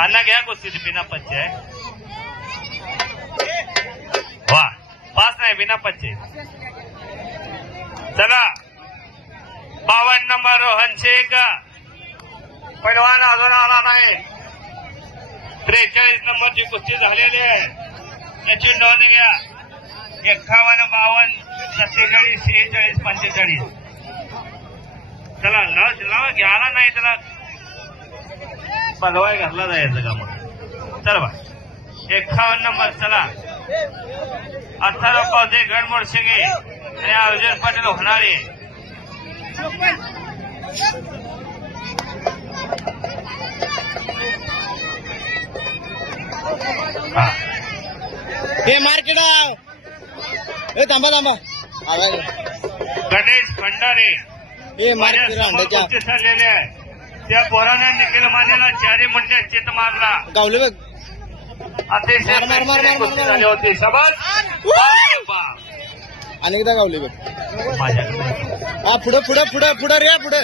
आणा घ्या कुस्ती बिना पंचे वा पास नाही बिना पंचे चला 52 नंबर रोहन शेख पैलवान अजून आला नाही 43 नंबरची कुस्ती झालेली आहे याची नोंद घ्या 51 52 47 46 45 चला लाव घ्यायला नाही त्याला पलवाय घातला जायचं का मग चला बा 51 नंबर चला 18 पावते गडमोड शेगे आणि अर्जुन पाटील होणारे हे मार्केट हे थांबा गणेश भंडारे हे मार्केट कुस्ती ठरलेले आहे त्या पोराने निखिल मानेला 4 मिनिटे चित मारला गावले बघ अतिशय कुस्ती झाली होती शाबास अनेकदा गावले बघ माझ्याकडे हा पुढं रे पुढं